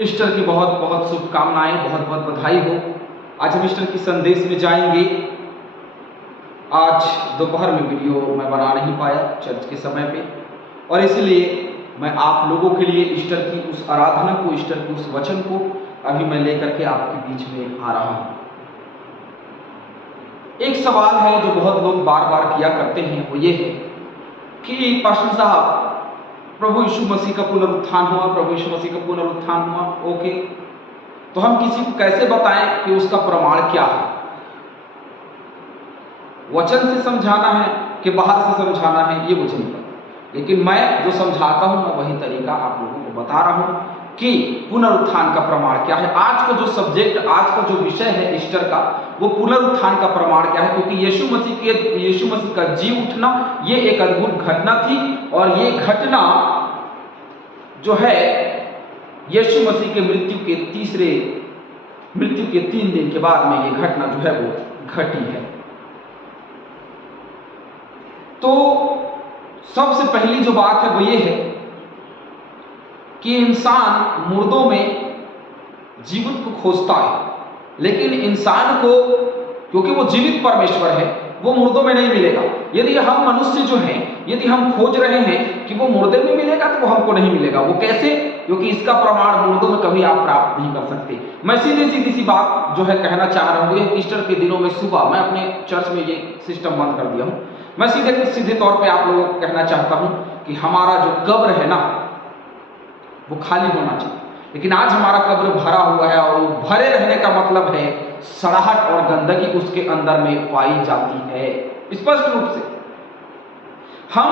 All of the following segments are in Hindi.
ईस्टर की बहुत बहुत शुभकामनाएं, बहुत बहुत बधाई हो। आज हम ईस्टर की संदेश में जाएंगे। आज दोपहर में वीडियो मैं बना नहीं पाया चर्च के समय पे, और इसलिए मैं आप लोगों के लिए ईस्टर की उस आराधना को, ईस्टर के उस वचन को अभी मैं लेकर के आपके बीच में आ रहा हूँ। एक सवाल है जो बहुत लोग बार बार किया करते हैं, वो ये है कि पास्टर साहब, प्रभु यीशु मसीह का पुनरुत्थान हुआ, प्रभु यीशु मसीह का पुनरुत्थान हुआ, ओके, तो हम किसी को कैसे बताएं कि उसका प्रमाण क्या है? वचन से समझाना है कि बाहर से समझाना है, ये मुझे नहीं पता, लेकिन मैं जो समझाता हूं मैं वही तरीका आप लोगों को बता रहा हूं कि पुनरुत्थान का प्रमाण क्या है। आज का जो सब्जेक्ट, आज का जो विषय है ईस्टर का, वो पुनरुत्थान का प्रमाण क्या है, क्योंकि यीशु मसीह का जी उठना ये एक अद्भुत घटना थी, और ये घटना जो है यीशु मसीह के मृत्यु के 3 दिन के बाद में ये घटना जो है वो घटी है। तो सबसे पहली जो बात है वो ये है कि इंसान मुर्दों में जीवन को खोजता है, लेकिन इंसान को, क्योंकि वो जीवित परमेश्वर है, वो मुर्दों में नहीं मिलेगा। यदि हम मनुष्य जो हैं, यदि हम खोज रहे हैं कि वो मुर्दे में मिलेगा, तो वो हमको नहीं मिलेगा। वो कैसे? क्योंकि इसका प्रमाण मुर्दों में कभी आप प्राप्त नहीं कर सकते। मैं सीधी सी बात जो है कहना चाह रहा हूँ, ईस्टर के दिनों में सुबह मैं अपने चर्च में ये सिस्टम बंद कर दिया हूँ। मैं सीधे तौर पे आप लोगों को कहना चाहता हूँ कि हमारा जो कब्र है ना, वो खाली होना चाहिए, लेकिन आज हमारा कब्र भरा हुआ है, और भरे रहने का मतलब है सड़ाहट और गंदगी उसके अंदर में पाई जाती है। स्पष्ट रूप से हम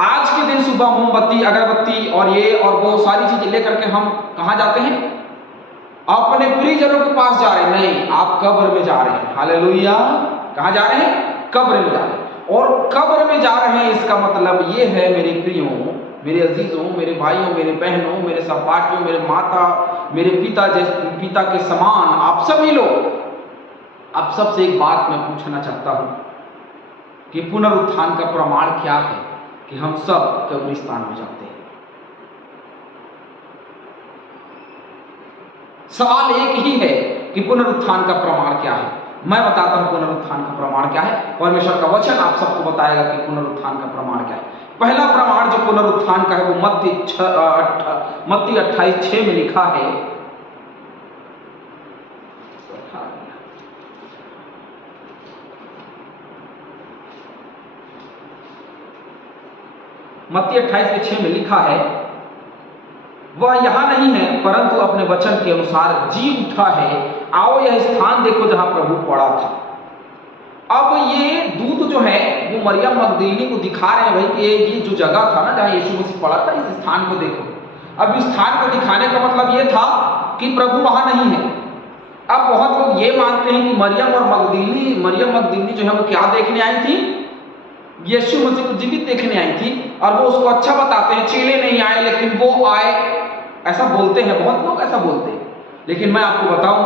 आज के दिन सुबह मोमबत्ती, अगरबत्ती और ये और वो सारी चीजें लेकर के हम कहाँ जाते हैं? अपने प्रियजनों के पास जा रहे हैं? नहीं, आप कब्र में जा रहे हैं। हालेलुया! कहाँ जा रहे हैं? कब्र में जा रहे हैं। और कब्र में जा रहे हैं, इसका मतलब ये है मेरे प्रियों, मेरे अजीजों, मेरे भाइयों, मेरे बहनों, मेरे सहपाठियों, मेरे माता, मेरे पिता के समान आप सभी लोग, आप सबसे एक बात मैं पूछना चाहता हूं कि पुनरुत्थान का प्रमाण क्या है कि हम सब कब्रिस्तान में जाते हैं? सवाल एक ही है कि पुनरुत्थान का प्रमाण क्या है। मैं बताता हूं पुनरुत्थान का प्रमाण क्या है। परमेश्वर का वचन आप सबको बताएगा कि पुनरुत्थान का प्रमाण क्या है। पहला प्रमाण जो पुनरुत्थान का है वो मत्ती 28:6 में लिखा है। मत्ती 28:6 में लिखा है, वह यहां नहीं है परंतु अपने वचन के अनुसार जी उठा है। आओ यह स्थान देखो जहां प्रभु पड़ा था। अब ये दूत जो है वो मरियम मगदलीनी को दिखा रहे हैं, भाई कि ये जो जगह था ना जहां यीशु मसीह पड़ा था, इस स्थान को देखो। अब इस स्थान को दिखाने का मतलब ये था कि प्रभु वहां नहीं है। अब बहुत लोग ये मानते हैं कि मरियम मगदलीनी जो है वो क्या देखने आई थी? यीशु मसीह को जीवित देखने आई थी, और वो उसको अच्छा बताते हैं, चेले नहीं आए लेकिन वो आए, ऐसा बोलते हैं, बहुत लोग ऐसा बोलते हैं। लेकिन मैं आपको बताऊं,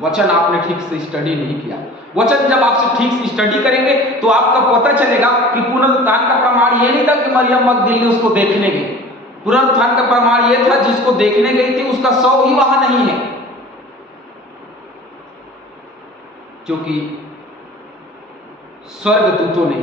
वचन आपने ठीक से स्टडी नहीं किया। वचन जब आपसे ठीक से स्टडी करेंगे तो आपका पता चलेगा कि पुनरुत्थान का प्रमाण ये नहीं था कि मरियम मगदलीनी उसको देखने गई। पुनरुत्थान का प्रमाण ये था, जिसको देखने गई थी उसका शव ही वहां नहीं है, क्योंकि स्वर्गदूतों ने,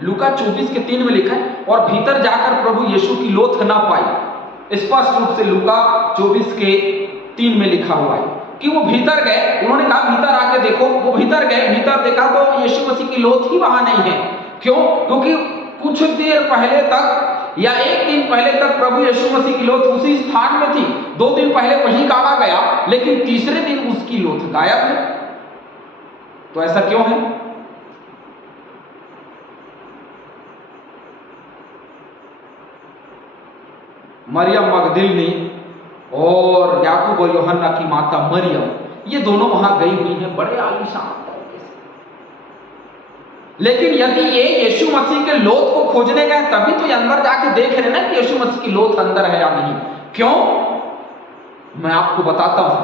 लूका 24:3 में लिखा है, और भीतर जाकर प्रभु यीशु की लोथ ना पाई। स्पष्ट रूप से लूका 24:3 में लिखा हुआ है कि वो भीतर गए। उन्होंने कहा भीतर आके देखो। वो भीतर गए, भीतर देखा तो यीशु मसीह की लोथ ही वहां नहीं है। क्यों? क्योंकि कुछ देर पहले तक या 1 दिन पहले तक प्रभु यीशु मसीह की लोथ उसी स्थान में थी। 2 दिन पहले वहीं गाड़ा गया, लेकिन तीसरे दिन उसकी लोथ गायब है। तो ऐसा क्यों है? मरियम मगदलीनी और याकूब और यूहन्ना की माता मरियम, ये दोनों वहां गई हुई हैं बड़े आलीशान तरीके से। लेकिन यदि ये यीशु मसीह के लोथ को खोजने गए, तभी तो ये अंदर जाके देख रहे ना कि यीशु मसीह की लोथ अंदर है या नहीं। क्यों? मैं आपको बताता हूं,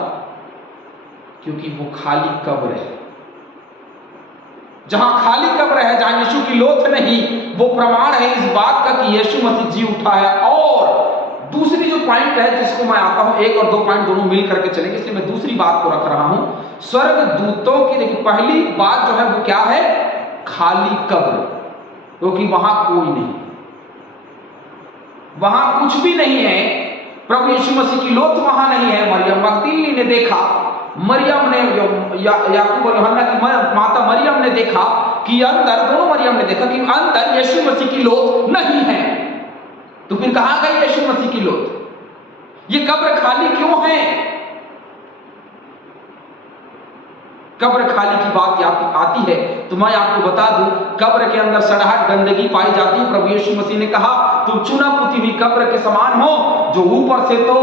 क्योंकि वो खाली कब्र है। जहां खाली कब्र है, जहां यीशु की लोथ नहीं, वो प्रमाण है इस बात का कि यीशु मसीह जी उठा है। और दूसरी जो पॉइंट है जिसको मैं आता हूं, एक और दो पॉइंट दोनों मिल करके चलेंगे, इसलिए मैं दूसरी बात को रख रहा हूं। स्वर्ग दूतों की देखिए पहली बात जो है वो क्या है, खाली कब्र, क्योंकि वहां कोई नहीं, वहां कुछ भी नहीं है। प्रभु यीशु मसीह की लौट वहां नहीं है। मरियम मगदलीनी ने देखा, मरियम ने याकूब और यूहन्ना की माता मरियम ने देखा कि अंदर, दोनों मरियम ने देखा कि अंदर यीशु मसीह की लौट नहीं है। तो फिर कहां गई यीशु मसीह की लौट? ये कब्र खाली क्यों है? कब्र खाली की बात आती है तो मैं आपको बता दूं, कब्र के अंदर सड़ाहट, गंदगी पाई जाती है। प्रभु यीशु मसीह ने कहा तुम चुना पुती हुई कब्र के समान हो, जो ऊपर से तो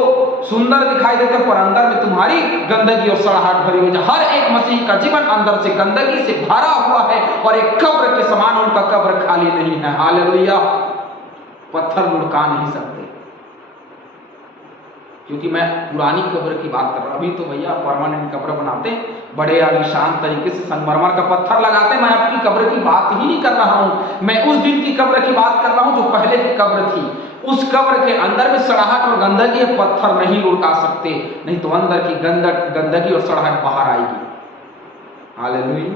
सुंदर दिखाई देते पर अंदर में तुम्हारी गंदगी और सड़ाहट भरी हुई है। हर एक मसीह का जीवन अंदर से गंदगी से भरा हुआ है और एक कब्र के समान, उनका कब्र खाली नहीं है। हालेलुया। पत्थर लुढ़का नहीं सकते, क्योंकि मैं पुरानी कब्र की बात कर रहा हूं। अभी तो भैया परमानेंट कब्र बनाते, बड़े आलीशान तरीके से संगमरमर का पत्थर लगाते। मैं आपकी कब्र की बात ही नहीं कर रहा हूं, मैं उस दिन की कब्र की बात कर रहा हूं जो पहले की कब्र थी। उस कब्र के अंदर में सड़ाहट और गंदगी, पत्थर नहीं लुढ़का सकते, नहीं तो अंदर की गंदगी और सड़ाहट बाहर आएगी। हालेलुया।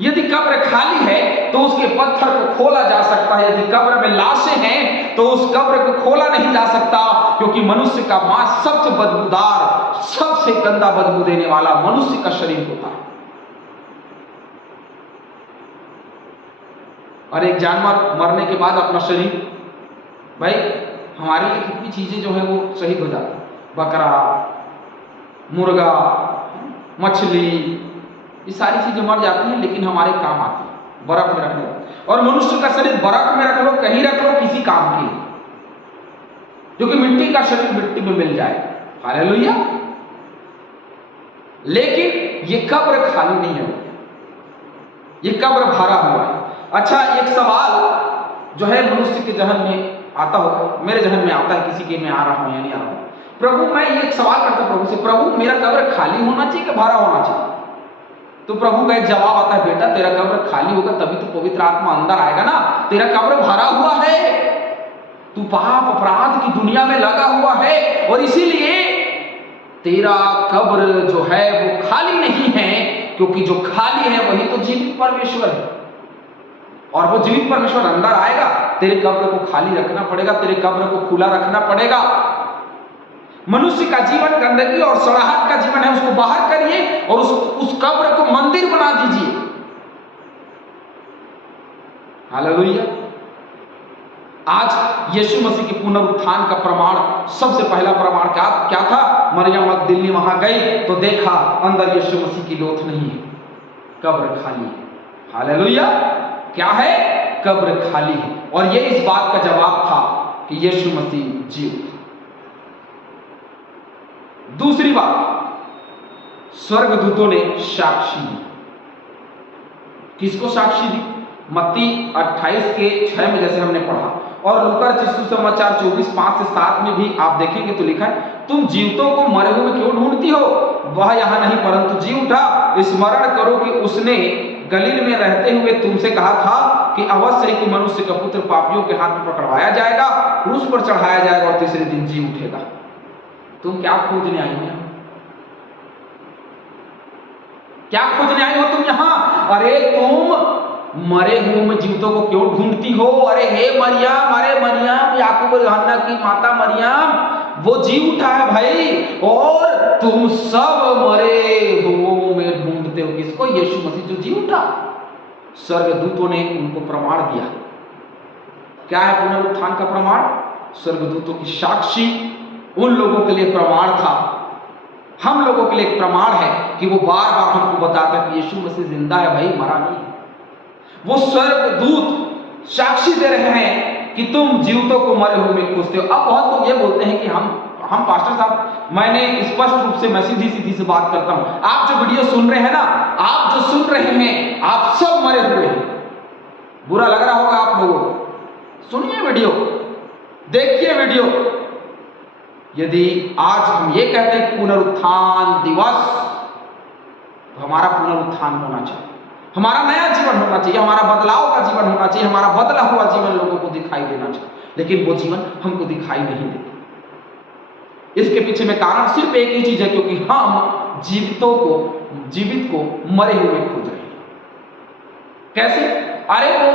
यदि कब्र खाली है तो उसके पत्थर को खोला जा सकता है। यदि कब्र में लाशें हैं तो उस कब्र को खोला नहीं जा सकता, क्योंकि मनुष्य का मांस सबसे बदबूदार, सबसे गंदा बदबू देने वाला मनुष्य का शरीर होता है। और एक जानवर मरने के बाद अपना शरीर, भाई हमारे लिए कितनी चीजें जो है वो शहीद हो जाती है। बकरा, मुर्गा, मछली, ये सारी चीजें मर जाती हैं, लेकिन हमारे काम आती है, बर्फ में रखने वाले। और मनुष्य का शरीर बर्फ में रख लो, कहीं रख लो, किसी काम के लिए, क्योंकि मिट्टी का शरीर मिट्टी में मिल जाए। हालेलुया। लेकिन ये कब्र खाली नहीं है, ये कब्र भरा हुआ है। अच्छा, एक सवाल जो है मनुष्य के जहन में आता होगा, मेरे जहन में आता है, किसी के में आ रहा हूं या नहीं आ रहा हूं। प्रभु, मैं ये सवाल करता हूं प्रभु से, प्रभु मेरा कब्र खाली होना चाहिए कि भरा होना चाहिए? तो प्रभु का एक जवाब आता है, बेटा तेरा कब्र खाली होगा तभी तो पवित्र आत्मा अंदर आएगा ना। तेरा कब्र भरा हुआ है, तू पाप अपराध की दुनिया में लगा हुआ है, और इसीलिए तेरा कब्र जो है वो खाली नहीं है, क्योंकि जो खाली है वही तो जीवित परमेश्वर है, और वो जीवित परमेश्वर अंदर आएगा। तेरे कब्र को खाली रखना पड़ेगा, तेरे कब्र को खुला रखना पड़ेगा। मनुष्य का जीवन गंदगी और सड़ाहट का जीवन है, उसको बाहर करिए और उस कब्र को मंदिर बना दीजिए। हालेलुया। आज यीशु मसीह के पुनरुत्थान का प्रमाण, सबसे पहला प्रमाण क्या था? मरियम मगदलीनी वहां गई तो देखा अंदर यीशु मसीह की लोथ नहीं है, कब्र खाली है। हालेलुया। क्या है? कब्र खाली है। और ये इस बात का जवाब था कि यीशु मसीह जीवित था। दूसरी बात, स्वर्गदूतों ने साक्षी दी। किसको साक्षी दी? मत्ती 28 के 6 में जैसे हमने पढ़ा, और लूका सुसमाचार 24:5 से 7 में भी आप देखेंगे तो लिखा है, तुम जीवितों को मरे हुए क्यों ढूंढती हो? वह यहाँ नहीं परंतु जी उठा। स्मरण करो कि उसने गलील में रहते हुए तुमसे कहा था कि अवश्य है कि मनुष्य का पुत्र पापियों के हाथ में पकड़वाया जाएगा, क्रूस पर चढ़ाया जाएगा और तीसरे दिन जी उठेगा। तुम क्या खोजने आई हो? क्या खोजने आई हो तुम यहां? अरे तुम मरे हुए में जीवितों को क्यों ढूंढती हो? अरे हे मरियम, अरे मरियम, याकूब और यूहन्ना की माता मरियम, वो जी उठा है भाई, और तुम सब मरे हुओं में ढूंढते हो किसको? यीशु मसीह जो जी उठा। स्वर्गदूतों ने उनको प्रमाण दिया। क्या है पुनरुत्थान का प्रमाण? स्वर्गदूतों की साक्षी उन लोगों के लिए प्रमाण था, हम लोगों के लिए एक प्रमाण है कि वो बार बार हमको बताता कि यीशु मसीह जिंदा है भाई, मरा नहीं। वो स्वर्गदूत साक्षी दे रहे हैं कि तुम जीवितों को मरे हुए में खोजते हो। अब बहुत लोग ये बोलते हैं कि हम पास्टर साहब, मैंने स्पष्ट रूप से, मैं सीधी सीधी से बात करता हूं, आप जो वीडियो सुन रहे हैं ना, आप जो सुन रहे हैं, आप सब मरे हुए हैं। बुरा लग रहा होगा आप लोगों को, सुनिए वीडियो, देखिए वीडियो। यदि आज हम ये कहते हैं पुनरुत्थान दिवस, तो हमारा पुनरुत्थान होना चाहिए, हमारा नया जीवन होना चाहिए, हमारा बदलाव का जीवन होना चाहिए, हमारा बदला हुआ जीवन लोगों को दिखाई देना चाहिए। लेकिन वो जीवन हमको दिखाई नहीं देता। इसके पीछे में कारण सिर्फ एक ही चीज है, क्योंकि हम जीवित को मरे हुए खोज रहे हैं। कैसे? अरे वो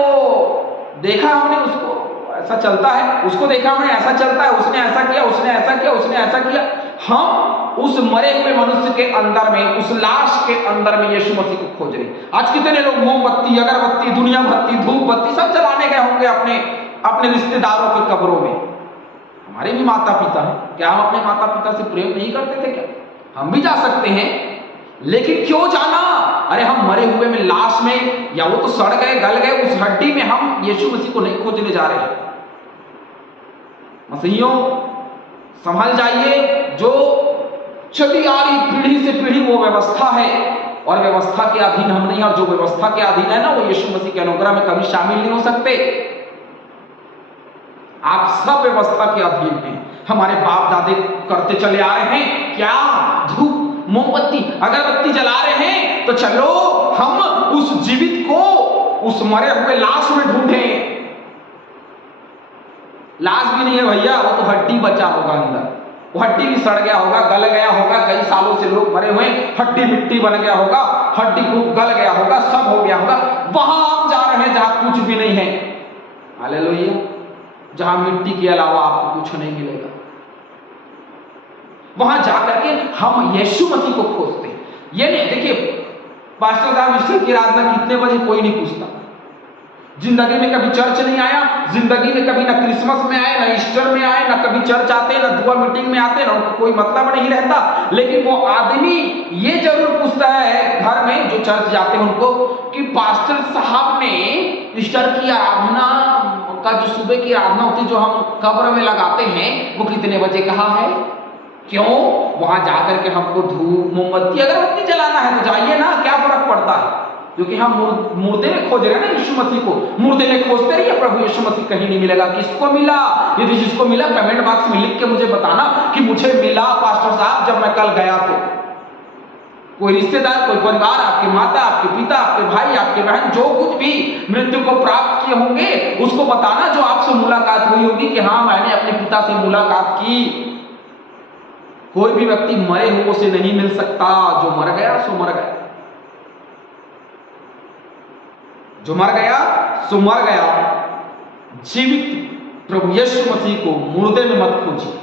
देखा हमने, उसको ऐसा चलता है, उसको देखा हमने ऐसा चलता है, उसने ऐसा किया, उसने ऐसा किया, उसने ऐसा किया। हम उस मरे हुए मनुष्य के अंदर में, उस लाश के अंदर में यीशु मसीह को खोज रहे हैं। आज कितने लोग मोमबत्ती, अगरबत्ती, दुनिया भत्ती, धूप बत्ती सब जलाने गए होंगे अपने रिश्तेदारों के कब्रों में। हमारे भी माता पिता हैं, क्या हम अपने माता पिता से प्रेम नहीं करते थे क्या? हम भी जा सकते हैं, लेकिन क्यों जाना? अरे हम मरे हुए में, लाश में, या वो तो सड़ गए, गल गए, उस हड्डी में हम यीशु मसीह को नहीं खोजने जा रहे हैं। मसीहियों, संभल जाइए। जो चली आ रही पीढ़ी से पीढ़ी वो व्यवस्था है, और व्यवस्था के अधीन हम नहीं। और जो व्यवस्था के अधीन है ना, वो यीशु मसीह के अनुग्रह में कभी शामिल नहीं हो सकते। आप सब व्यवस्था के अधीन हैं। हमारे बाप दादे करते चले आ रहे हैं क्या? धूप, मोमबत्ती, अगरबत्ती जला रहे हैं, तो चलो हम उस जीवित को उस मरे हुए लाश में ढूंढें। लाश भी नहीं है भैया, वो तो हड्डी बचा होगा अंदर। वो हड्डी भी सड़ गया होगा, गल गया होगा, कई सालों से लोग मरे हुए, हड्डी मिट्टी बन गया होगा, हड्डी को गल गया होगा, सब हो गया होगा। वहां आप जा रहे हैं जहां कुछ भी नहीं है। हालेलुया। जहां मिट्टी के अलावा आपको कुछ नहीं मिलेगा, वहां जाकर के हम यीशु मसीह को खोजते हैं। ये नहीं, देखिए पास्टर साहब ईस्टर की आराधना कितने बजे, कोई नहीं पूछता। जिंदगी में कभी चर्च नहीं आया, जिंदगी में कभी ना क्रिसमस में आए, ना ईस्टर में आए, ना कभी चर्च आते, ना दुआ मीटिंग में आते, ना उनको कोई मतलब नहीं रहता। लेकिन वो आदमी ये जरूर पूछता है घर में जो चर्च जाते हैं उनको, कि पास्टर साहब ने ईस्टर की आराधना का जो सुबह की आराधना होती है, जो हम कब्र में लगाते हैं, वो कितने बजे कहा है? क्यों? वहां जाकर के हमको धूप, मोमबत्ती, अगरबत्ती जलाना है तो जाइए ना, क्या फर्क पड़ता है? क्योंकि हम मुर्दे में खोज रहे हैं ना यीशु मसीह को। मुर्दे में खोजते रहिए, प्रभु यीशु मसीह कहीं नहीं मिलेगा। किसको मिला? यदि जिसको मिला कमेंट बॉक्स में लिख के मुझे बताना कि मुझे मिला पास्टर साहब जब मैं कल गया। तो कोई रिश्तेदार, कोई परिवार, आपके माता, आपके पिता, आपके भाई, आपके बहन, जो कुछ भी मृत्यु को प्राप्त किए होंगे, उसको बताना जो आपसे मुलाकात हुई होगी कि हाँ मैंने अपने पिता से मुलाकात की। कोई भी व्यक्ति मरे हुए से नहीं मिल सकता। जो मर गया सो मर गया, जो मर गया सो मर गया। जीवित प्रभु यीशु मसीह को मुर्दे में मत खोजिए।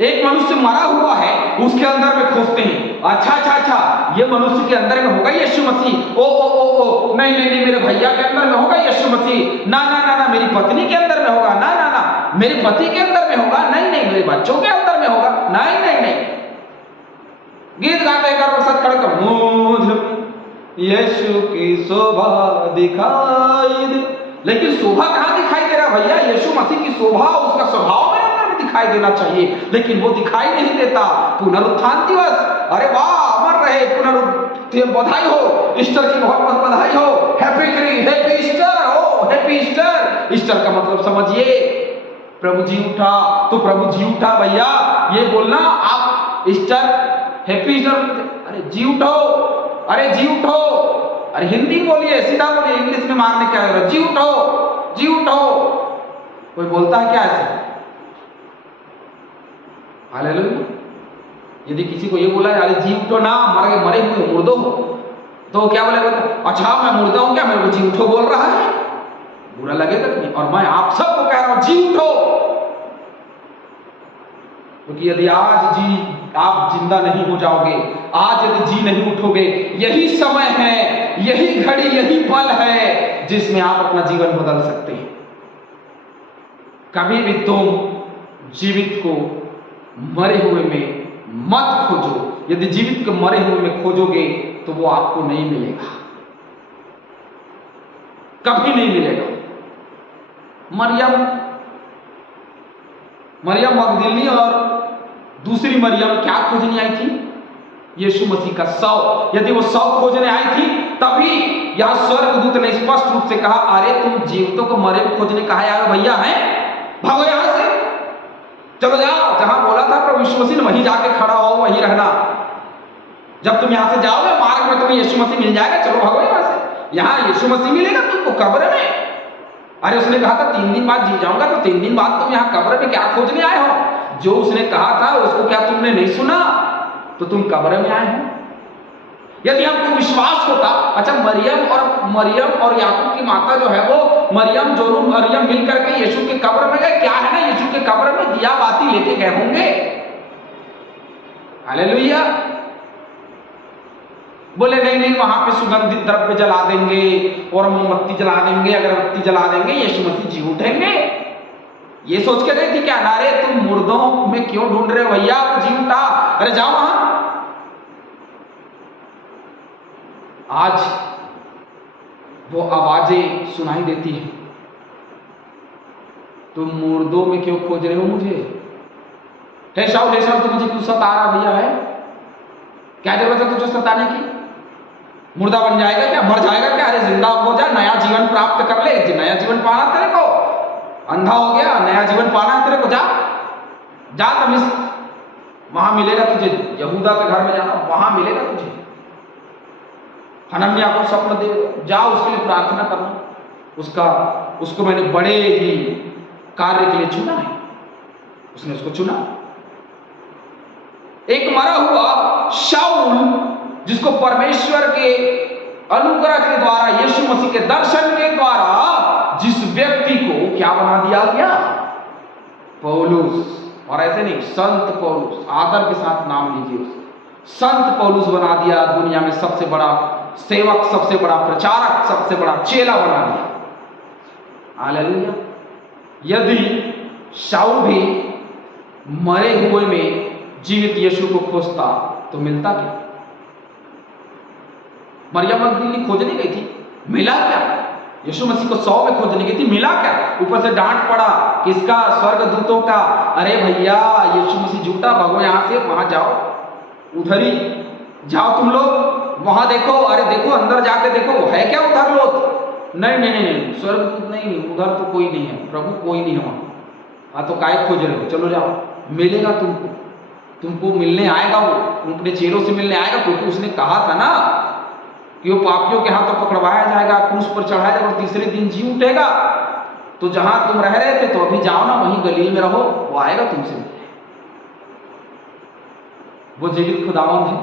एक मनुष्य मरा हुआ है, उसके अंदर में खोजते हैं। अच्छा, ये मनुष्य के अंदर में होगा यीशु मसीह। ओ नहीं, मेरे भैया के अंदर में होगा यीशु मसीह। ना, मेरी पत्नी के अंदर में होगा। ना, मेरे पति के अंदर में होगा। नहीं, मेरे बच्चों के अंदर में होगा। नहीं। गीत गाते कर सच खड़कर, मुझ यीशु की शोभा दिखाई दे। लेकिन शोभा कहां दिखाई दे रहा भैया? यीशु मसीह की शोभा, उसका स्वभाव मेरे अंदर में दिखाई देना चाहिए, लेकिन वो दिखाई नहीं देता। पुनरुत्थान दिवस, अरे वाह, अमर रहे, पुनरुत्थान, बधाई हो, ईस्टर की बहुत बहुत बधाई हो, हैप्पी ईस्टर हो, हैप्पी ईस्टर। ईस्टर का मतलब समझिए, प्रभु जी उठा। तो प्रभु जी उठा भैया, ये बोलना आप ईस्टर, हैप्पी ईस्टर, अरे जी उठो, अरे जी उठो, अरे हिंदी बोलिए, सीधा बोलिए, इंग्लिश में मारने क्या है? जी उठो, जी उठो। कोई बोलता है क्या ऐसे? हालेलुया। यदि किसी को ये बोला अरे जी उठो ना, मरे हुए मुर्दो हो, तो क्या बोलेगा? अच्छा मैं मुर्दा हूं क्या, मेरे को जी उठो बोल रहा है? बुरा लगेगा कि नहीं? और मैं आप सबको कह रहा हूं जी उठो, क्योंकि यदि आज आप जिंदा नहीं हो जाओगे, आज यदि जी नहीं उठोगे, यही समय है, यही घड़ी, यही पल है जिसमें आप अपना जीवन बदल सकते हैं। कभी भी तुम जीवित को मरे हुए में मत खोजो। यदि जीवित को मरे हुए में खोजोगे तो वो आपको नहीं मिलेगा, कभी नहीं मिलेगा। मरियम मगदलिनी और दूसरी मरियम क्या खोजने आई थी? यीशु मसीह का शव। यदि वो शव खोजने आई थी, तभी यह स्वर्गदूत ने स्पष्ट रूप से कहा, अरे तुम जीवितों को मरे खोजने कहा आए भैया, हैं भागो यहां से, चलो जाओ। जहां बोला था प्रभु यीशु मसीह ने, वहीं जाके खड़ा हो, वहीं रहना। जब तुम यहां से जाओगे, मार्ग में तुम्हें यीशु मसीह मिल जाएगा, चलो भागो यहां से। यहां यीशु मसीह मिलेगा तुमको कब्र में। अरे उसने कहा था 3 दिन बाद जी जाऊंगा, तो 3 दिन बाद तुम यहाँ कब्र में क्या खोजने आए हो? जो उसने कहा था उसको क्या तुमने नहीं सुना? तो तुम कब्र में आए हो। यदि हमको विश्वास होता, अच्छा मरियम और याकूब की माता जो है वो मरियम जोरू मरियम मिल करके यीशु के कब्र में गए, क्या है ना यीशु के कब्र में दिया बाती लेके गए होंगे। हालेलुया। बोले नहीं नहीं, वहां पे सुगंधित द्रव्य जला देंगे और मोमबत्ती जला देंगे, अगरबत्ती जला देंगे, यीशु मसीह जी उठेंगे। ये सोच के गई थी क्या? नारे तुम मुर्दों में क्यों ढूंढ रहे हो भैया, वो जी उठा, अरे जाओ वहां। आज वो आवाजें सुनाई देती है, तुम मुर्दों में क्यों खोज रहे हो मुझे? हे शाऊल तुम मुझे क्यों सता रहा भैया है? क्या जरूरत है तुझे सताने की? मुर्दा बन जाएगा क्या? मर जाएगा क्या? अरे जिंदा हो जा, नया जीवन प्राप्त कर ले। नया जीवन पाना तेरे को, अंधा हो गया, नया जीवन पाना है तेरे को, जा जा तमिस, वहां मिलेगा तुझे। यहूदा के घर में जाना, वहां मिलेगा तुझे। हनन्याह को स्वप्न दे, जा उसके लिए प्रार्थना करना। उसको मैंने बड़े ही कार्य के लिए चुना है। उसने उसको चुना। एक मरा हुआ शाऊल, जिसको परमेश्वर के अनुग्रह के द्वारा, यीशु मसीह के दर्शन के द्वारा, जिस व्यक्ति को क्या बना दिया गया? पौलुस। और ऐसे नहीं, संत पौलुस, आदर के साथ नाम लीजिए उसे। संत पौलुस बना दिया, दुनिया में सबसे बड़ा सेवक, सबसे बड़ा प्रचारक, सबसे बड़ा चेला बना दिया। हालेलुया। यदि शाऊल भी मरे हुए में जीवित यीशु को खोजता तो मिलता क्या? मरियम मगदलीनी खोजने गई थी, मिला क्या? यीशु मसीह को 100 में खोजने गई थी, मिला क्या? ऊपर से डांट पड़ा, किसका? स्वर्गदूतों का। अरे भैया यीशु मसीह झूठा, भागो यहां से, वहां जाओ, उधर ही जाओ तुम लोग, वहां देखो, अरे देखो अंदर जाके देखो, है क्या उधर लोग? नहीं नहीं नहीं नहीं, स्वर्गदूत नहीं, उधर तो कोई नहीं है, प्रभु कोई नहीं है वहां। हाँ तो काय खोज रहे हो? चलो जाओ, मिलेगा तुमको मिलने आएगा, वो अपने चेहरों से मिलने आएगा, क्योंकि उसने कहा था ना कि वो पापियों के हाथों पकड़वाया जाएगा, क्रूस पर चढ़ाया जाएगा और तीसरे दिन जी उठेगा। तो जहां तुम रह रहे थे तो अभी जाओ ना, वहीं गलील में रहो, वो आएगा तुमसे। वो जीवित खुदावंद है,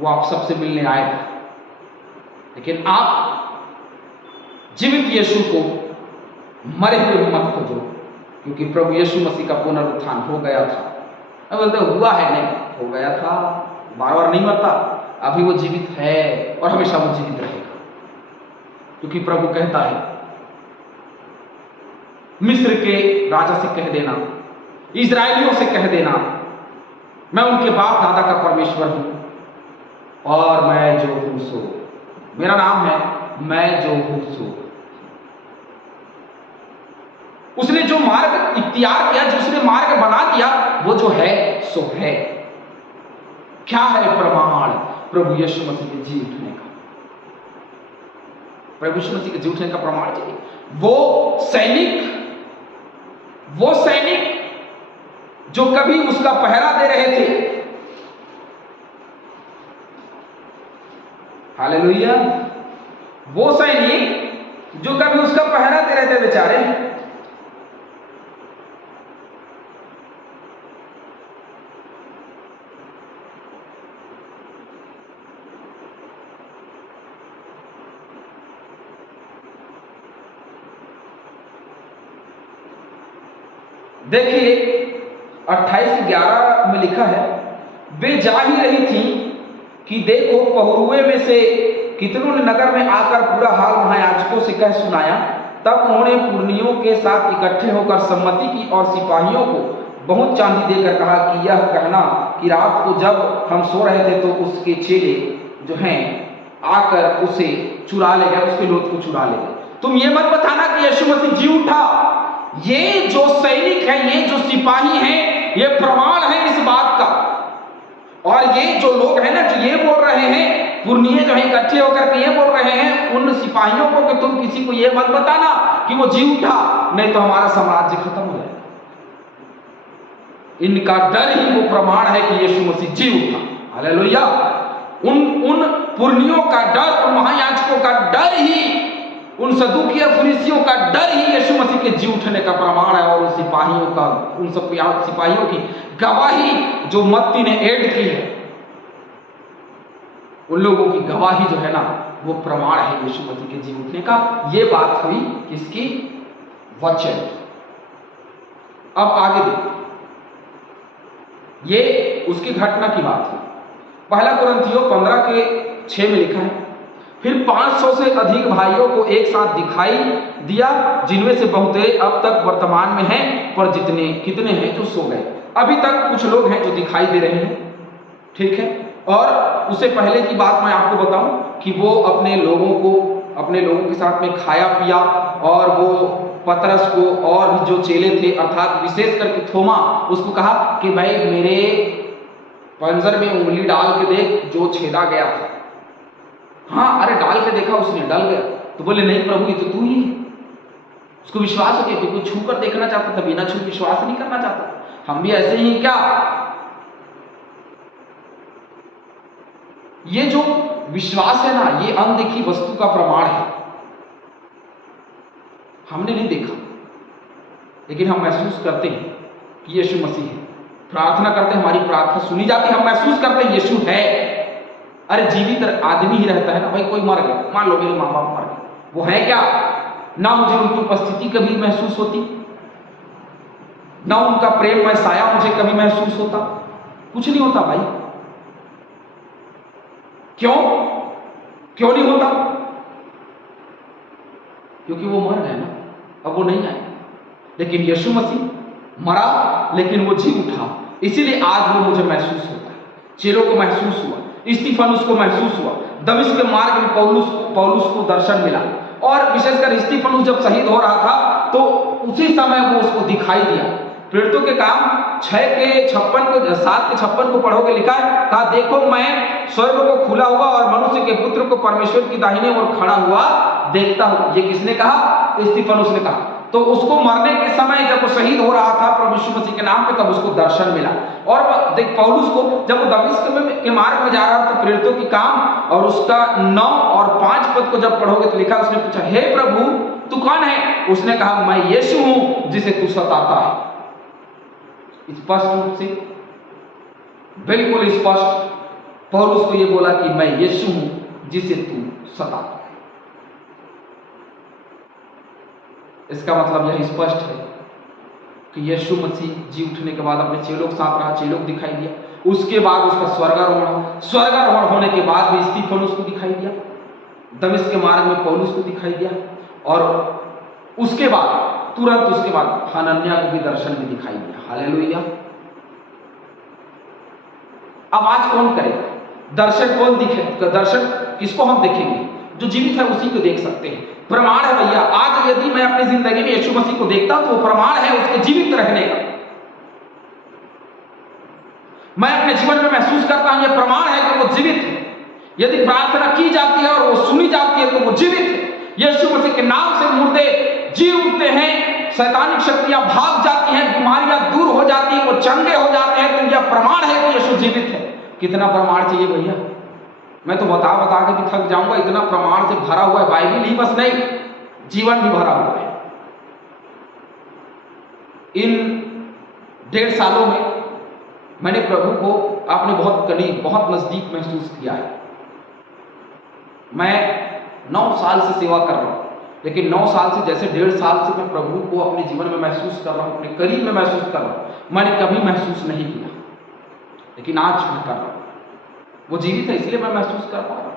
वो आप सबसे मिलने आएगा। लेकिन आप जीवित यीशु को मरे हुए मत खोजो, क्योंकि प्रभु यीशु मसीह का पुनरुत्थान हो गया था। अब बोलते हुआ है, नहीं, हो गया था, बार बार नहीं मरता, अभी वो जीवित है और हमेशा वो जीवित रहेगा। क्योंकि प्रभु कहता है, मिस्र के राजा से कह देना, इजरायलियों से कह देना, मैं उनके बाप दादा का परमेश्वर हूं और मैं जो हूं सो, मेरा नाम है मैं जो हूं सो। उसने जो मार्ग इख्तियार किया, जो उसने मार्ग बना दिया, वो जो है सो है। क्या है प्रमाण? प्रभु यीशु मसीह के जी उठने का। प्रभु यीशु मसीह के जी उठने का प्रमाण चाहिए। वो सैनिक जो कभी उसका पहरा दे रहे थे, हालेलुया, वो सैनिक जो कभी उसका पहरा दे रहे थे बेचारे, देखिए 28:11 में लिखा है, वे जा ही रही थी कि देखो पहरुए में से कितनों ने नगर में आकर पूरा हाल महायाजकों से कह सुनाया। तब उन्होंने पुरनियों के साथ इकट्ठे होकर सम्मति की और सिपाहियों को बहुत चांदी देकर कहा कि यह कहना कि रात को जब हम सो रहे थे तो उसके चेले जो हैं आकर उसे चुरा ले गए, उसके लोथ को चुरा ले गए। तुम ये मत बताना कि यीशु मसीह जी उठा। ये जो सैनिक है, ये जो सिपाही हैं, ये प्रमाण है इस बात का। और ये जो लोग हैं ना, जो ये बोल रहे हैं, पुरनिये जो है इकट्ठे होकर के ये बोल रहे हैं उन सिपाहियों को कि तुम किसी को ये मत बताना कि वो जी उठा, नहीं तो हमारा साम्राज्य खत्म हो जाएगा। इनका डर ही वो प्रमाण है कि यीशु मसीह जी उठा। हालेलुया। उन पुरनियों का डर, उन महायाजकों का डर ही उन सदूकी और फरीसियों का डर ही यीशु मसीह के जी उठने का प्रमाण है, और उन सिपाहियों का, उन सब सिपाहियों की गवाही जो मत्ती ने ऐड की है, उन लोगों की गवाही जो है ना, वो प्रमाण है यीशु मसीह के जी उठने का। ये बात हुई किसकी? वचन। अब आगे देखिए, ये उसकी घटना की बात है। पहला कुरिन्थियों 15:6 में लिखा है, फिर 500 से अधिक भाइयों को एक साथ दिखाई दिया, जिनमें से बहुतेरे अब तक वर्तमान में हैं, पर कितने हैं जो सो गए। अभी तक कुछ लोग हैं जो दिखाई दे रहे हैं, ठीक है। और उससे पहले की बात मैं आपको बताऊं कि वो अपने लोगों के साथ में खाया पिया, और वो पतरस को और भी जो चेले थे, अर्थात विशेष करके थोमा, उसको कहा कि भाई मेरे पंजर में उंगली डाल के देख जो छेदा गया था। हाँ, अरे डाल के देखा उसने, डल गया। तो बोले नहीं प्रभु, ये तो तू ही है। उसको विश्वास हो गया, क्योंकि छू कर देखना चाहता था, बिना छू विश्वास नहीं करना चाहता। हम भी ऐसे ही क्या? ये जो विश्वास है ना, ये अनदेखी वस्तु का प्रमाण है। हमने नहीं देखा, लेकिन हम महसूस करते हैं कि यीशु मसीह है। प्रार्थना करते हैं, हमारी प्रार्थना सुनी जाती है, हम महसूस करते हैं यीशु है। अरे जीवित आदमी ही रहता है ना भाई। कोई मर गया, मान लो मेरे माँ बाप मर गए, वो है क्या? ना मुझे उनकी उपस्थिति कभी महसूस होती, ना उनका प्रेम में साया मुझे कभी महसूस होता, कुछ नहीं होता भाई। क्यों नहीं होता? क्योंकि वो मर गए ना, अब वो नहीं आए। लेकिन यीशु मसीह मरा, लेकिन वो जी उठा, इसीलिए आज वो मुझे महसूस होता है। चेलों को महसूस हुआ, स्तिफनुस को महसूस हुआ, दमिश्क के मार्ग में पौलुस को दर्शन मिला, और विशेषकर स्तिफनुस जब शहीद हो रहा था तो उसी समय वो उसको दिखाई दिया। प्रेरितों के काम 7:56 को पढ़ोगे, लिखा है, कहा देखो मैं स्वर्ग को खुला हुआ और मनुष्य के पुत्र को परमेश्वर की दाहिने ओर खड़ा हुआ देखता हूं। ये किसने कहा? स्तिफनुस ने कहा। तो उसको मरने के समय जब वो शहीद हो रहा था प्रभु यीशु मसीह के नाम पे, तब उसको दर्शन मिला। और देख पौलुस को जब वो दमिश्क के मार्ग में जा रहा था, प्रेरितों की काम और उसका 9 और 5 पद को जब पढ़ोगे तो लिखा, उसने पूछा, हे प्रभु तू कौन है? उसने कहा, मैं यीशु हूं जिसे तू सताता है। स्पष्ट रूप से, बिल्कुल स्पष्ट पौलुस को ये बोला कि मैं यीशु हूं जिसे तू सताता है। इसका मतलब यह स्पष्ट है कि यीशु मसीह जी उठने के बाद अपने चेलों के साथ रहा, चेलों को दिखाई दिया। उसके बाद उसका स्वर्गारोहण होने के बाद भी स्तिफनुस को दिखाई दिया, दमिश्क के मार्ग में पौलुस को दिखाई दिया, और उसके बाद तुरंत उसके बाद हनन्याह को भी दर्शन में दिखाई दिया। हालेलुया। अब आज कौन करेगा दर्शन? कौन दिखे दर्शन? किसको हम देखेंगे? जो जीवित है उसी को देख सकते हैं। प्रमाण है भैया, आज यदि मैं अपनी जिंदगी में यीशु मसीह को देखता हूं तो वो प्रमाण है उसके जीवित रहने का। मैं अपने जीवन में महसूस करता हूं, यह प्रमाण है कि वो जीवित है। यदि प्रार्थना की जाती है और वो सुनी जाती है तो वो जीवित है। यीशु मसीह के नाम से मुर्दे जी उठते हैं, शैतानिक शक्तियां भाग जाती हैं, बीमारियां दूर हो जाती हैं, वो चंगे हो जाते हैं। तो यह प्रमाण है कि यीशु जीवित है। कितना प्रमाण चाहिए भैया? मैं तो बता के भी थक जाऊंगा, इतना प्रमाण से भरा हुआ है। बाइबल ही बस नहीं, जीवन भी भरा हुआ है। इन 1.5 सालों में मैंने प्रभु को अपने बहुत करीब, बहुत नजदीक महसूस किया है। मैं 9 साल से सेवा कर रहा हूं, लेकिन 9 साल से जैसे 1.5 साल से मैं प्रभु को अपने जीवन में महसूस कर रहा हूं, अपने करीब में महसूस कर रहा हूं। मैंने कभी महसूस नहीं किया, लेकिन आज मैं कर रहा हूं। वो जीवित है इसलिए मैं महसूस कर पा रहा हूं।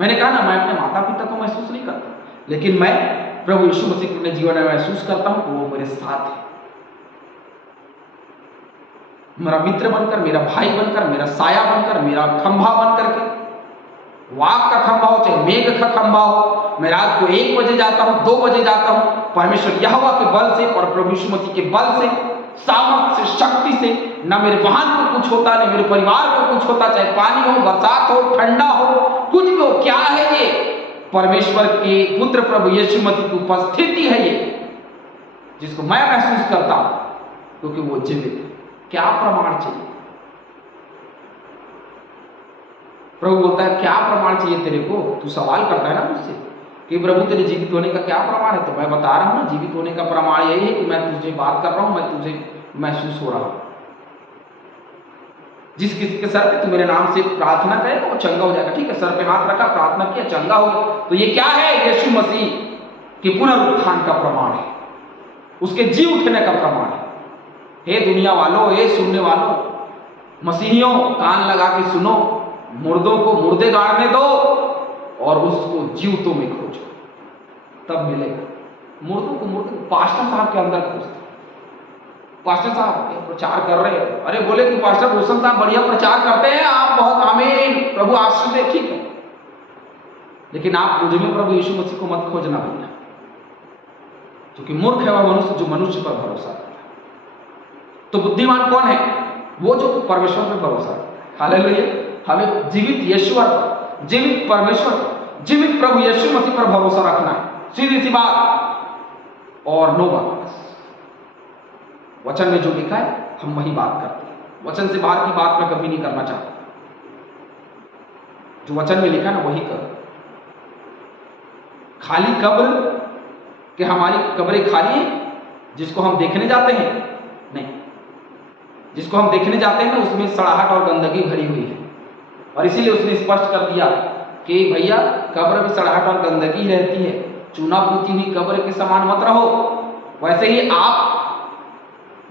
मैंने कहा ना, मैं अपने माता पिता को महसूस नहीं करता, लेकिन मैं प्रभु यीशु मसीह को अपने जीवन में महसूस करता हूं कि वो मेरे साथ है। मेरा मित्र बनकर, मेरा भाई बनकर, मेरा साया बनकर, मेरा खंभा बनकर के, वाक का खंभा हो चाहे मेघ का खंभा हो। मैं रात को 1 बजे जाता हूं, 2 बजे जाता हूं, परमेश्वर यहोवा के बल से और प्रभु यीशु मसीह के बल से, सामर्थ से, शक्ति से। ना मेरे वाहन को कुछ होता, ना मेरे परिवार को कुछ होता, चाहे पानी हो, बरसात हो, ठंडा हो, कुछ भी हो। क्या है ये? परमेश्वर के पुत्र प्रभु यीशु मसीह की उपस्थिति है ये, जिसको मैं महसूस करता हूं, क्योंकि वो जीवित है। क्या प्रमाण चाहिए? प्रभु बोलता है क्या प्रमाण चाहिए तेरे को? तू सवाल करता है ना मुझसे, कि प्रभु तेरे जीवित होने का क्या प्रमाण है? तो मैं बता रहा हूँ ना, जीवित होने का प्रमाण यही है कि मैं तुझे बात कर रहा हूँ, मैं तुझे महसूस हो रहा हूँ। जिस किसी के सर पे तू मेरे नाम से प्रार्थना करे तो वो चंगा हो जाएगा। ठीक है, सर पे हाथ रखा, प्रार्थना किया, चंगा हो गया। तो ये क्या है? यीशु मसीह के पुनरुत्थान का प्रमाण है, उसके जी उठने का प्रमाण है। हे दुनिया वालों, हे सुनने वालों, मसीहियों, कान लगा के सुनो, मुर्दों को मुर्दे गाड़ने दो और उसको जीवतों में खोजो, तब मिलेगा। मुर्दों को मुर्दे, पास्टर साहब के अंदर खोजते, पास्टर साहब प्रचार कर रहे हैं, अरे बोले कि पास्टर रोशन साहब बढ़िया प्रचार करते हैं, आप बहुत आमीन, प्रभु आशीष दे, ठीक है, लेकिन आप मुझ में प्रभु यीशु मसीह को मत खोजना भैया, क्योंकि मूर्ख है वह मनुष्य जो मनुष्य पर भरोसा करता है। तो बुद्धिमान कौन है? वो जो परमेश्वर पर भरोसा करता है। हालेलुया। हमें जीवित यीशुवर पर, जीवित परमेश्वर पर, जीवित प्रभु यीशु मसीह पर भरोसा रखना है, सीधी सी बात और नो बात। वचन में जो लिखा है हम वही बात करते हैं, वचन से बाहर की बात मैं कभी नहीं करना चाहता। जो वचन में लिखा ना वही करो। खाली कब्र कि हमारी कब्रें खाली हैं जिसको हम देखने जाते हैं? नहीं, जिसको हम देखने जाते हैं ना उसमें सड़ाहट और गंदगी भरी हुई है, और इसीलिए उसने स्पष्ट कर दिया कि भैया कब्र में सड़ाहट और गंदगी रहती है, चूना पूती हुई कब्र के समान मत रहो। वैसे ही आप,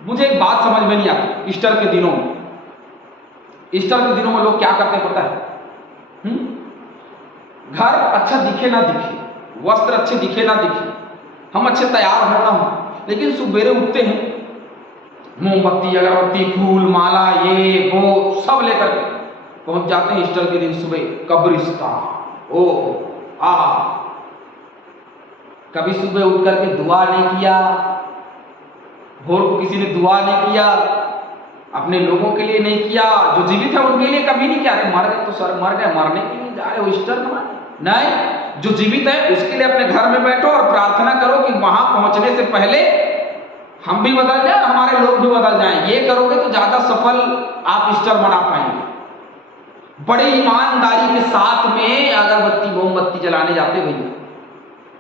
मुझे एक बात समझ में नहीं आती, ईस्टर के दिनों में, ईस्टर के दिनों में लोग क्या करते हैं पता है? घर अच्छा दिखे ना दिखे, वस्त्र अच्छे दिखे ना दिखे, हम अच्छे तैयार हो ना हो, लेकिन सुबेरे उठते हैं, मोमबत्ती, अगरबत्ती, फूल, माला, ये वो सब लेकर के पहुंच जाते हैं ईस्टर के दिन सुबह कब्रिस्तान। ओ आ, कभी सुबह उठ करके दुआ नहीं किया, भोर को किसी ने दुआ नहीं किया, अपने लोगों के लिए नहीं किया, जो जीवित है उनके लिए कभी नहीं किया। अरे मर गए तो सर मर गए, मरने के लिए जा रहे हो ईस्टर मनाने? नहीं, जो जीवित है उसके लिए अपने घर में बैठो और प्रार्थना करो कि वहां पहुंचने से पहले हम भी बदल जाए और हमारे लोग भी बदल जाएं। ये करोगे तो ज्यादा सफल आप ईस्टर मना पाएंगे। बड़े ईमानदारी के साथ में अगरबत्ती मोमबत्ती जलाने जाते भैया,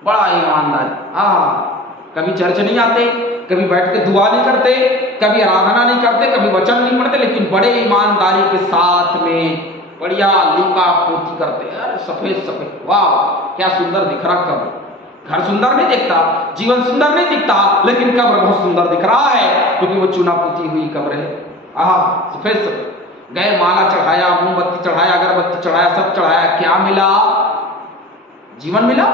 बड़ा ईमानदारी। कभी चर्च नहीं आते, कभी बैठ के दुआ नहीं करते, कभी आराधना नहीं करते, कभी वचन नहीं पढ़ते, लेकिन बड़े ईमानदारी के साथ में बढ़िया लिपा पोती करते हैं। अरे सफेद सफेद, वाह क्या सुंदर दिख रहा कब्र। घर सुंदर नहीं दिखता, जीवन सुंदर नहीं दिखता, लेकिन कब्र बहुत सुंदर दिख रहा है क्योंकि वो चूना पोती हुई कब्र है। सफेद सफेद, गए माला चढ़ाया, मोमबत्ती चढ़ाया, अगरबत्ती चढ़ाया, सब चढ़ाया, क्या मिला? जीवन मिला।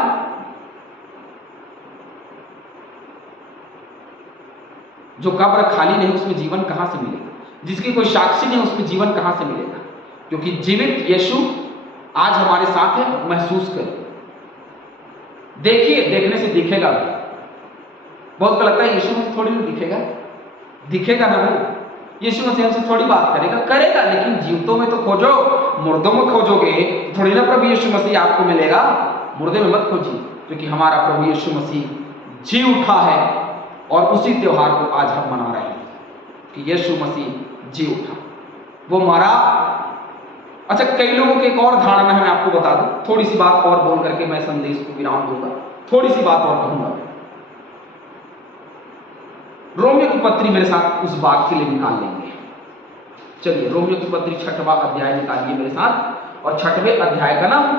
जो कब्र खाली नहीं उसमें जीवन कहां से मिलेगा? जिसकी कोई साक्षी नहीं उसमें जीवन कहां से मिलेगा? क्योंकि जीवित यीशु आज हमारे साथ है। महसूस करें, देखिए, देखने से दिखेगा भी। बहुत को लगता है यीशु मसीह थोड़ी नहीं दिखेगा, दिखेगा ना भाई। यीशु मसीह हमसे थोड़ी बात करेगा, लेकिन जीवतों में तो खोजो। मुर्दों में खोजोगे थोड़ी ना प्रभु यीशु मसीह आपको मिलेगा। मुर्दे में मत खोजिए, क्योंकि हमारा प्रभु यीशु मसीह जी उठा है और उसी त्योहार को आज हम मना रहे हैं कि यीशु मसीह जी उठा, वो मरा। अच्छा, कई लोगों की एक और धारणा है, मैं आपको बता दूं, थोड़ी सी बात और बोल करके मैं संदेश को विराम दूंगा, थोड़ी सी बात और कहूंगा। रोमियो की पत्री मेरे साथ उस बात के लिए निकाल लेंगे। चलिए, रोमियो की पत्री 6वां अध्याय निकालिए मेरे साथ, और 6वें अध्याय का नाम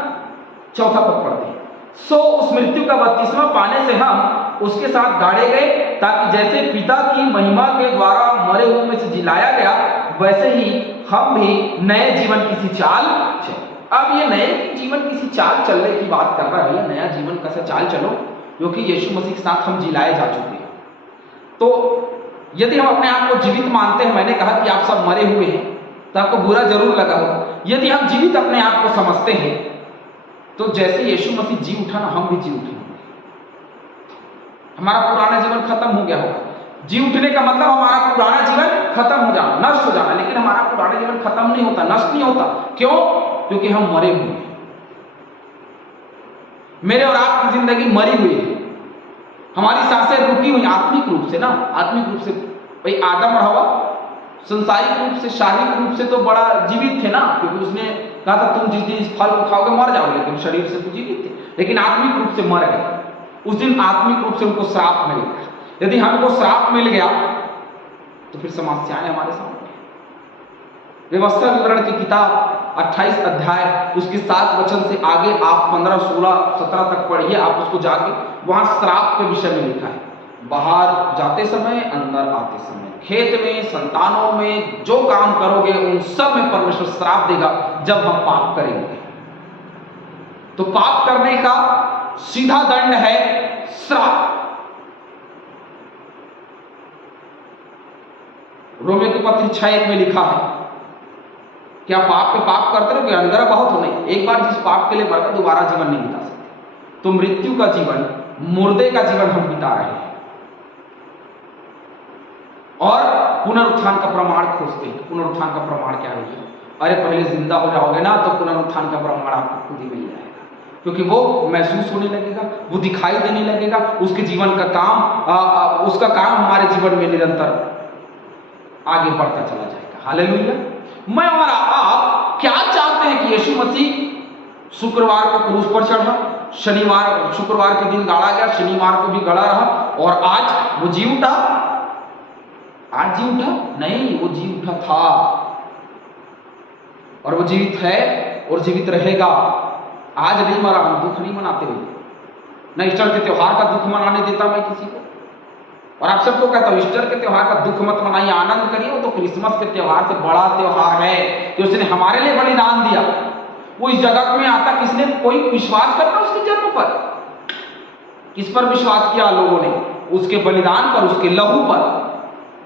4था पद पढ़ते हैं। सो उस मृत्यु का बपतिस्मा पाने से हम उसके साथ गाड़े गए, ताकि जैसे पिता की महिमा के द्वारा मरे हुए में से जिलाया गया, वैसे ही हम भी नए जीवन की सी चाल चले। अब ये नए जीवन की सी चाल चलने की बात कर रहा है भैया। नया जीवन कैसे चाल चलो, क्योंकि यीशु मसीह के साथ हम जिलाए जा चुके हैं। तो यदि हम अपने आप को जीवित मानते हैं, मैंने कहा कि आप सब मरे हुए हैं, तो आपको बुरा जरूर लगा होगा। यदि हम जीवित अपने आप को समझते हैं, तो जैसे यीशु मसीह जी उठा ना, हम भी जी उठेंगे। हमारा पुराना जीवन खत्म हो गया होगा। जी उठने का मतलब हमारा पुराना जीवन खत्म हो जाना, नष्ट हो जाना, लेकिन हमारा पुराना जीवन खत्म नहीं होता, नष्ट नहीं होता। क्यों? क्योंकि हम मरे हुए हैं। मेरे और आपकी जिंदगी मरी हुई है, हमारी सांसें रुकी हुई आत्मिक रूप से ना, आत्मिक रूप से। भाई आदम और हवा संसारिक रूप से, शारीरिक रूप से तो बड़ा जीवित थे ना, क्योंकि उसने कहा था तुम जिस दिन इस फल को खाओगे मर जाओगे, लेकिन शरीर से तो जीवित थे। लेकिन आत्मिक रूप से मर गए। उस दिन आत्मिक रूप से उनको श्राप मिल गया। यदि हमको श्राप मिल गया तो फिर समस्याएं हमारे सामने। व्यवस्था विवरण की किताब 28 अध्याय उसके 7 वचन से आगे आप 15, 16, 17 तक पढ़िए, आप उसको जाके, वहां श्राप के विषय में लिखा है। बाहर जाते समय, अंदर आते समय, खेत में, संतानों में जो काम करोगे उन सब में परमेश्वर श्राप देगा जब हम पाप करेंगे। तो पाप करने का सीधा दंड है श्राप। रोमियो के पत्र 6:1 में लिखा है, क्या पाप पे पाप करते रहोगे? अंदर बहुत हो नहीं। एक बार जिस पाप के लिए मर गए दोबारा जीवन नहीं बिता सकते। तो मृत्यु का जीवन, मुर्दे का जीवन हम बिता रहे हैं और पुनरुत्थान का प्रमाण खोजते हैं। पुनरुत्थान का प्रमाण क्या है? अरे पहले जिंदा हो जाओगे ना तो पुनरुत्थान का प्रमाण आपको खुद ही मिल जाएगा, क्योंकि वो महसूस होने लगेगा, वो दिखाई देने लगेगा। उसके जीवन का काम, उसका काम हमारे जीवन में निरंतर आगे बढ़ता चला जाएगा। हालेलुया। मैं और आप क्या चाहते हैं कि यीशु मसीह शुक्रवार को क्रूस पर चढ़ा, शुक्रवार के दिन गाड़ा गया, शनिवार को भी गड़ा रहा और आज वो जी उठा। आज जी उठा? नहीं, वो जी उठा था और वो जीवित है और जीवित रहेगा। आज नहीं मरा, हम दुख नहीं मनाते हुए, न ईस्टर के त्योहार का दुख मनाने देता मैं किसी को। और आप सबको कहता हूं ईस्टर के त्योहार का दुख मत मनाइए, आनंद करिए। वो तो क्रिसमस के त्योहार से बड़ा त्योहार है कि उसने हमारे लिए बलिदान दिया। वो इस जगत में आता, किसने कोई विश्वास करता उसके जन्म पर? किस पर विश्वास किया लोगों ने? उसके बलिदान पर, उसके लहू पर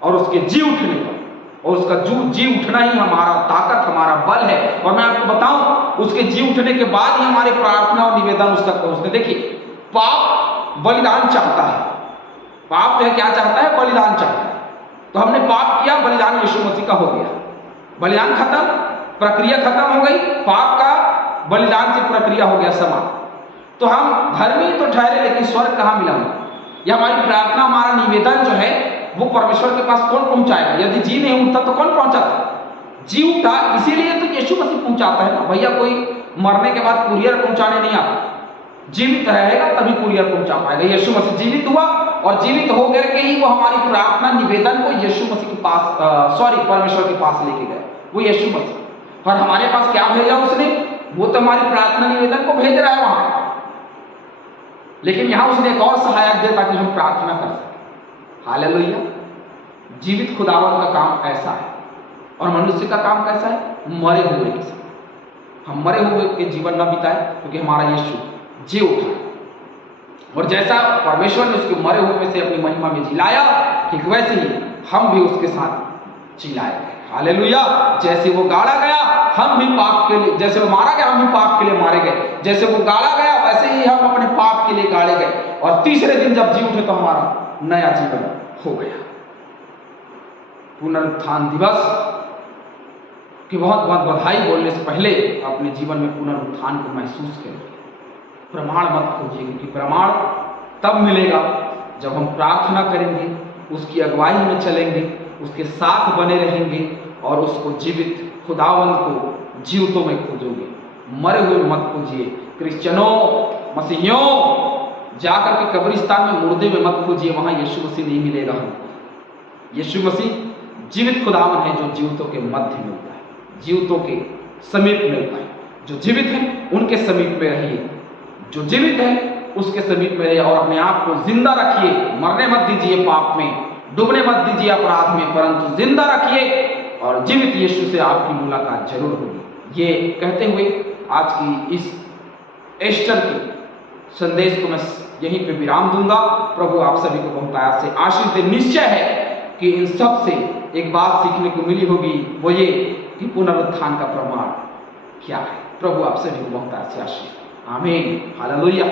और उसके जी उठने पर। और उसका जी उठना ही हमारा ताकत, हमारा बल है। और मैं आपको बताऊं, उसके जी उठने के बाद ही हमारी प्रार्थना और निवेदन उस तक पहुंचते। देखिए, पाप बलिदान चाहता है। पाप जो है क्या चाहता है? बलिदान चाहता है। तो हमने पाप किया, बलिदान यीशु मसीह का हो गया, बलिदान खत्म, प्रक्रिया खत्म हो गई, पाप का बलिदान से प्रक्रिया हो गया समाप्त। तो हम धर्मी तो ठहरे, लेकिन स्वर्ग कहाँ मिला हमें? यह हमारी प्रार्थना, हमारा निवेदन जो है वो परमेश्वर के पास कौन पहुंचाएगा? यदि जी नहीं उठता तो कौन पहुंचाता? जी उठा, इसीलिए तो यीशु मसीह पहुंचाता है ना। भैया कोई मरने के बाद कुरियर पहुंचाने नहीं आता, जीवित रहेगा तभी कुरियर पहुंचा पाएगा। यीशु मसीह जीवित हुआ और जीवित होकर के ही वो हमारी प्रार्थना निवेदन को यीशु मसीह के पास, परमेश्वर के पास लेके गए, वो यीशु मसीह। और हमारे पास क्या भेजा उसने? वो तो हमारी प्रार्थना निवेदन को भेज रहा है वहां, लेकिन यहां उसने एक और सहायक दिया ताकि हम प्रार्थना कर सकें। हालेलुया। जीवित खुदावन का काम ऐसा है। और मनुष्य का काम कैसा है? मरे हुए के साथ हम मरे हुए के जीवन न बिताए, क्योंकि हमारा यीशु जी उठा। और जैसा परमेश्वर ने उसके मरे हुए में से अपनी महिमा में जिलाया, ठीक वैसे ही हम भी उसके साथ जिलाए गए। हालेलुया। जैसे वो गाड़ा गया, हम भी पाप के लिए, जैसे वो मारा गया, हम भी पाप के लिए मारे गए। जैसे वो गाड़ा गया, वैसे ही हम अपने पाप के लिए गाड़े गए। और तीसरे दिन जब जी उठे तो हमारा नया जीवन हो गया। पुनरुत्थान दिवस की बहुत बहुत बधाई बोलने से पहले अपने जीवन में पुनरुत्थान को महसूस करिए। प्रमाण मत खोजिए, क्योंकि प्रमाण तब मिलेगा जब हम प्रार्थना करेंगे, उसकी अगुवाई में चलेंगे, उसके साथ बने रहेंगे और उसको जीवित खुदावंद को जीवितों में खोजोगे। मरे हुए मत खोजिए। क्रिश्चियनों, मसीहियों, जाकर के कब्रिस्तान में मुर्दे में मत खोजिए, वहां यीशु मसीह नहीं मिलेगा हमको। यीशु मसीह जीवित खुदावन है जो जीवितों के मध्य मिलता है, जीवितों के समीप मिलता है। जो जीवित है उनके समीप में रहिए, जो जीवित है उसके समीप में रहिए और अपने आप को जिंदा रखिए। मरने मत दीजिए पाप में, डूबने मत दीजिए अपराध में, परंतु जिंदा रखिए और जीवित यीशु से आपकी मुलाकात जरूर होगी। ये कहते हुए आज की इस ईस्टर की संदेश को मैं यहीं पे विराम दूंगा। प्रभु आप सभी को बहुत आया से आशीष दे। निश्चय है कि इन सब से एक बात सीखने को मिली होगी, वो ये कि पुनरुत्थान का प्रमाण क्या है। प्रभु आप सभी को बहुत आया से आशीष। आमीन। हालेलुया।